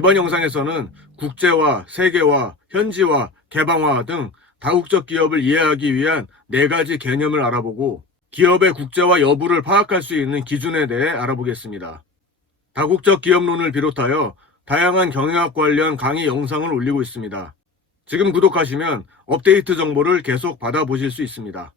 이번 영상에서는 국제화, 세계화, 현지화, 개방화 등 다국적 기업을 이해하기 위한 네 가지 개념을 알아보고 기업의 국제화 여부를 파악할 수 있는 기준에 대해 알아보겠습니다. 다국적 기업론을 비롯하여 다양한 경영학 관련 강의 영상을 올리고 있습니다. 지금 구독하시면 업데이트 정보를 계속 받아보실 수 있습니다.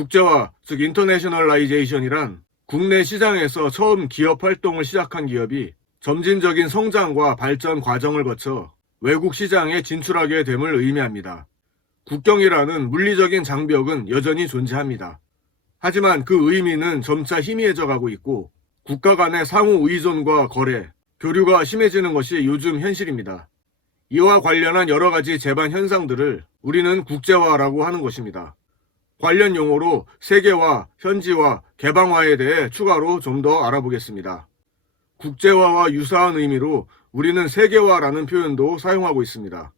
국제화, 즉 인터내셔널라이제이션이란 국내 시장에서 처음 기업 활동을 시작한 기업이 점진적인 성장과 발전 과정을 거쳐 외국 시장에 진출하게 됨을 의미합니다. 국경이라는 물리적인 장벽은 여전히 존재합니다. 하지만 그 의미는 점차 희미해져 가고 있고 국가 간의 상호 의존과 거래, 교류가 심해지는 것이 요즘 현실입니다. 이와 관련한 여러 가지 재반 현상들을 우리는 국제화라고 하는 것입니다. 관련 용어로 세계화, 현지화, 개방화에 대해 추가로 좀 더 알아보겠습니다. 국제화와 유사한 의미로 우리는 세계화라는 표현도 사용하고 있습니다.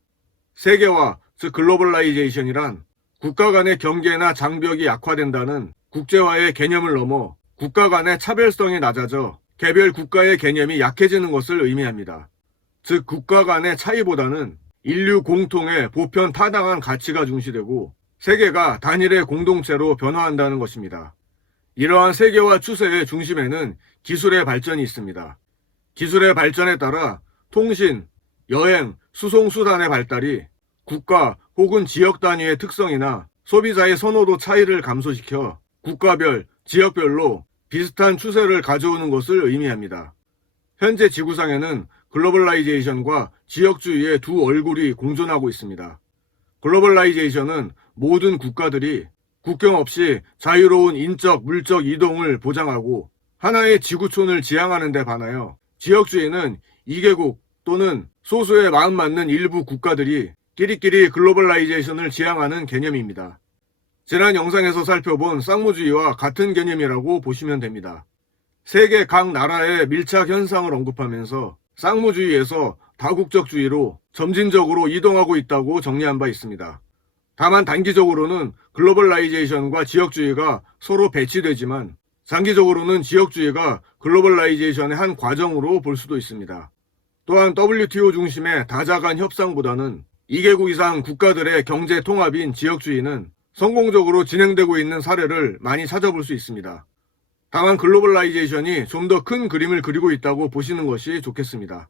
세계화, 즉 글로벌라이제이션이란 국가 간의 경계나 장벽이 약화된다는 국제화의 개념을 넘어 국가 간의 차별성이 낮아져 개별 국가의 개념이 약해지는 것을 의미합니다. 즉 국가 간의 차이보다는 인류 공통의 보편 타당한 가치가 중시되고 세계가 단일의 공동체로 변화한다는 것입니다. 이러한 세계화 추세의 중심에는 기술의 발전이 있습니다. 기술의 발전에 따라 통신, 여행, 수송수단의 발달이 국가 혹은 지역 단위의 특성이나 소비자의 선호도 차이를 감소시켜 국가별, 지역별로 비슷한 추세를 가져오는 것을 의미합니다. 현재 지구상에는 글로벌라이제이션과 지역주의의 두 얼굴이 공존하고 있습니다. 글로벌라이제이션은 모든 국가들이 국경 없이 자유로운 인적, 물적 이동을 보장하고 하나의 지구촌을 지향하는 데 반하여 지역주의는 이개국 또는 소수의 마음 맞는 일부 국가들이 끼리끼리 글로벌라이제이션을 지향하는 개념입니다. 지난 영상에서 살펴본 쌍무주의와 같은 개념이라고 보시면 됩니다. 세계 각 나라의 밀착 현상을 언급하면서 쌍무주의에서 다국적주의로 점진적으로 이동하고 있다고 정리한 바 있습니다. 다만 단기적으로는 글로벌라이제이션과 지역주의가 서로 배치되지만 장기적으로는 지역주의가 글로벌라이제이션의 한 과정으로 볼 수도 있습니다. 또한 WTO 중심의 다자간 협상보다는 2개국 이상 국가들의 경제 통합인 지역주의는 성공적으로 진행되고 있는 사례를 많이 찾아볼 수 있습니다. 다만 글로벌라이제이션이 좀 더 큰 그림을 그리고 있다고 보시는 것이 좋겠습니다.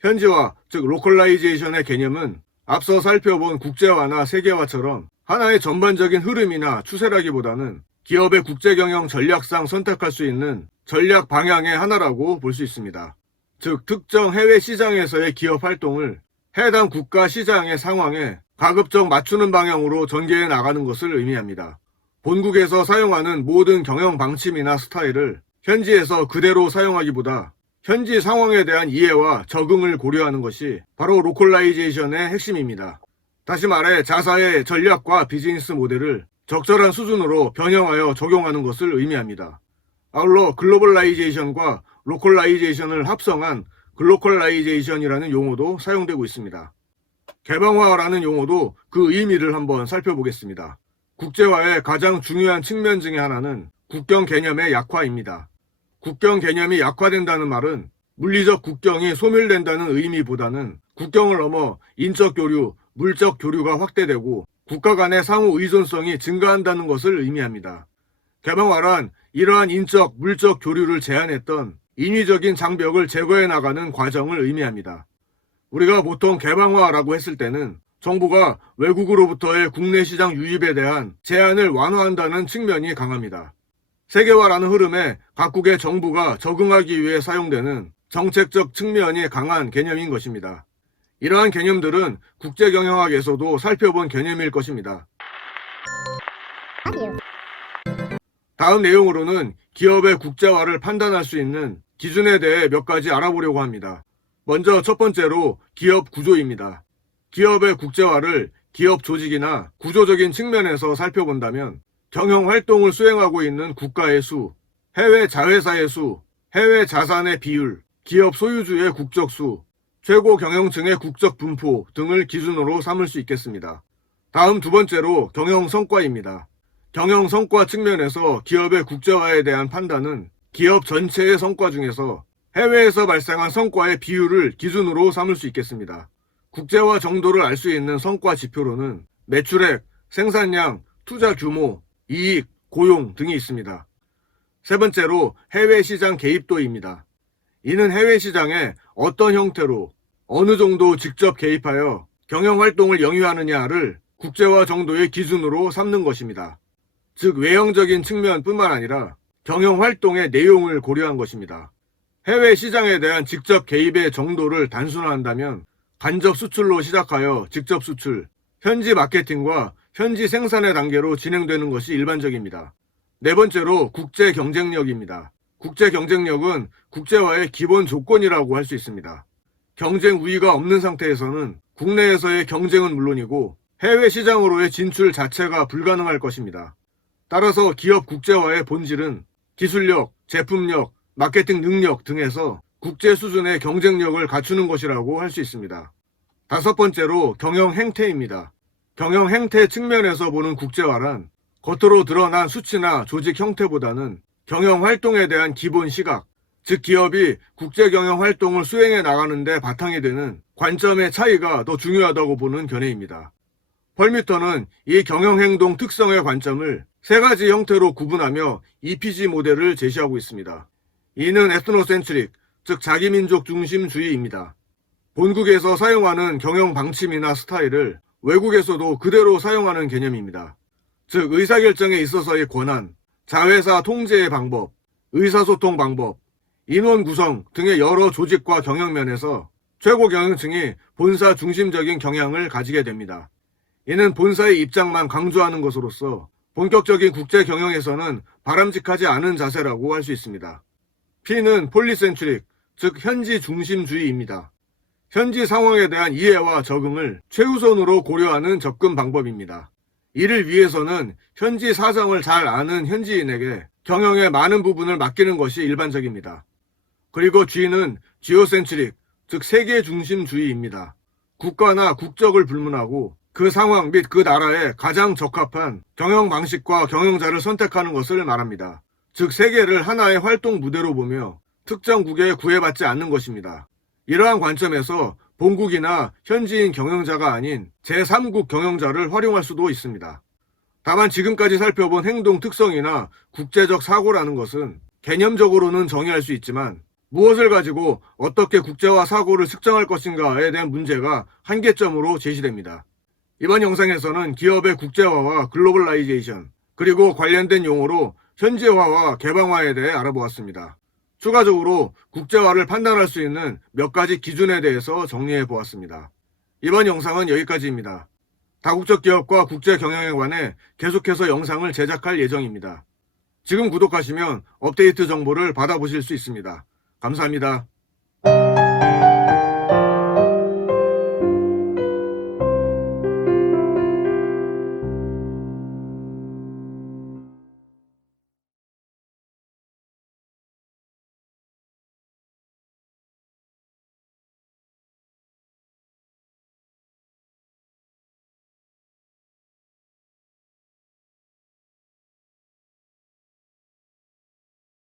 현지화, 즉 로컬라이제이션의 개념은 앞서 살펴본 국제화나 세계화처럼 하나의 전반적인 흐름이나 추세라기보다는 기업의 국제 경영 전략상 선택할 수 있는 전략 방향의 하나라고 볼 수 있습니다. 즉 특정 해외 시장에서의 기업 활동을 해당 국가 시장의 상황에 가급적 맞추는 방향으로 전개해 나가는 것을 의미합니다. 본국에서 사용하는 모든 경영 방침이나 스타일을 현지에서 그대로 사용하기보다 현지 상황에 대한 이해와 적응을 고려하는 것이 바로 로컬라이제이션의 핵심입니다. 다시 말해 자사의 전략과 비즈니스 모델을 적절한 수준으로 변형하여 적용하는 것을 의미합니다. 아울러 글로벌라이제이션과 로컬라이제이션을 합성한 글로컬라이제이션이라는 용어도 사용되고 있습니다. 개방화라는 용어도 그 의미를 한번 살펴보겠습니다. 국제화의 가장 중요한 측면 중의 하나는 국경 개념의 약화입니다. 국경 개념이 약화된다는 말은 물리적 국경이 소멸된다는 의미보다는 국경을 넘어 인적 교류, 물적 교류가 확대되고 국가 간의 상호 의존성이 증가한다는 것을 의미합니다. 개방화란 이러한 인적, 물적 교류를 제한했던 인위적인 장벽을 제거해 나가는 과정을 의미합니다. 우리가 보통 개방화라고 했을 때는 정부가 외국으로부터의 국내 시장 유입에 대한 제한을 완화한다는 측면이 강합니다. 세계화라는 흐름에 각국의 정부가 적응하기 위해 사용되는 정책적 측면이 강한 개념인 것입니다. 이러한 개념들은 국제경영학에서도 살펴본 개념일 것입니다. 다음 내용으로는 기업의 국제화를 판단할 수 있는 기준에 대해 몇 가지 알아보려고 합니다. 먼저 첫 번째로 기업 구조입니다. 기업의 국제화를 기업 조직이나 구조적인 측면에서 살펴본다면 경영 활동을 수행하고 있는 국가의 수, 해외 자회사의 수, 해외 자산의 비율, 기업 소유주의 국적 수, 최고 경영층의 국적 분포 등을 기준으로 삼을 수 있겠습니다. 다음 두 번째로 경영 성과입니다. 경영 성과 측면에서 기업의 국제화에 대한 판단은 기업 전체의 성과 중에서 해외에서 발생한 성과의 비율을 기준으로 삼을 수 있겠습니다. 국제화 정도를 알 수 있는 성과 지표로는 매출액, 생산량, 투자 규모, 이익, 고용 등이 있습니다. 세 번째로 해외 시장 개입도입니다. 이는 해외 시장에 어떤 형태로 어느 정도 직접 개입하여 경영 활동을 영위하느냐를 국제화 정도의 기준으로 삼는 것입니다. 즉 외형적인 측면뿐만 아니라 경영 활동의 내용을 고려한 것입니다. 해외 시장에 대한 직접 개입의 정도를 단순화한다면 간접 수출로 시작하여 직접 수출, 현지 마케팅과 현지 생산의 단계로 진행되는 것이 일반적입니다. 네 번째로 국제 경쟁력입니다. 국제 경쟁력은 국제화의 기본 조건이라고 할 수 있습니다. 경쟁 우위가 없는 상태에서는 국내에서의 경쟁은 물론이고 해외 시장으로의 진출 자체가 불가능할 것입니다. 따라서 기업 국제화의 본질은 기술력, 제품력, 마케팅 능력 등에서 국제 수준의 경쟁력을 갖추는 것이라고 할 수 있습니다. 다섯 번째로 경영 행태입니다. 경영 행태 측면에서 보는 국제화란 겉으로 드러난 수치나 조직 형태보다는 경영 활동에 대한 기본 시각, 즉 기업이 국제 경영 활동을 수행해 나가는데 바탕이 되는 관점의 차이가 더 중요하다고 보는 견해입니다. 펄미터는 이 경영 행동 특성의 관점을 세 가지 형태로 구분하며 EPG 모델을 제시하고 있습니다. 이는 에트노센트릭, 즉 자기민족 중심주의입니다. 본국에서 사용하는 경영 방침이나 스타일을 외국에서도 그대로 사용하는 개념입니다. 즉 의사결정에 있어서의 권한, 자회사 통제의 방법, 의사소통 방법, 인원 구성 등의 여러 조직과 경영면에서 최고 경영층이 본사 중심적인 경향을 가지게 됩니다. 이는 본사의 입장만 강조하는 것으로서 본격적인 국제 경영에서는 바람직하지 않은 자세라고 할 수 있습니다. P는 폴리센트릭, 즉 현지 중심주의입니다. 현지 상황에 대한 이해와 적응을 최우선으로 고려하는 접근 방법입니다. 이를 위해서는 현지 사정을 잘 아는 현지인에게 경영의 많은 부분을 맡기는 것이 일반적입니다. 그리고 G는 지오센트릭, 즉 세계 중심주의입니다. 국가나 국적을 불문하고 그 상황 및 그 나라에 가장 적합한 경영 방식과 경영자를 선택하는 것을 말합니다. 즉 세계를 하나의 활동 무대로 보며 특정 국에 구애받지 않는 것입니다. 이러한 관점에서 본국이나 현지인 경영자가 아닌 제3국 경영자를 활용할 수도 있습니다. 다만 지금까지 살펴본 행동 특성이나 국제적 사고라는 것은 개념적으로는 정의할 수 있지만 무엇을 가지고 어떻게 국제화 사고를 측정할 것인가에 대한 문제가 한계점으로 제시됩니다. 이번 영상에서는 기업의 국제화와 글로벌라이제이션, 그리고 관련된 용어로 현지화와 개방화에 대해 알아보았습니다. 추가적으로 국제화를 판단할 수 있는 몇 가지 기준에 대해서 정리해 보았습니다. 이번 영상은 여기까지입니다. 다국적 기업과 국제 경영에 관해 계속해서 영상을 제작할 예정입니다. 지금 구독하시면 업데이트 정보를 받아보실 수 있습니다. 감사합니다.